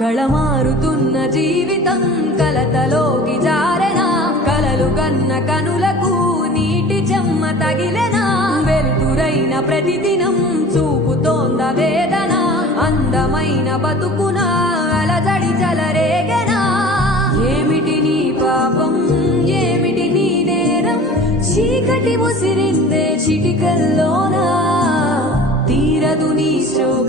కళమారుతున్న జీవితం కలతలోకి జారెనా కలలు గన్న కనులకు నీటి చెమ్మ తగిలెనా వెలుతురైన ప్రతిదినం చూపుతోంద వేదన అందమైన బతుకున అలజడి చలరేగెనా ఏమిటి నీ పాపం ఏమిటి నీ నేరం చీకటి ముసిరిందే చిటికల్లోనా తీరదు నీ శోక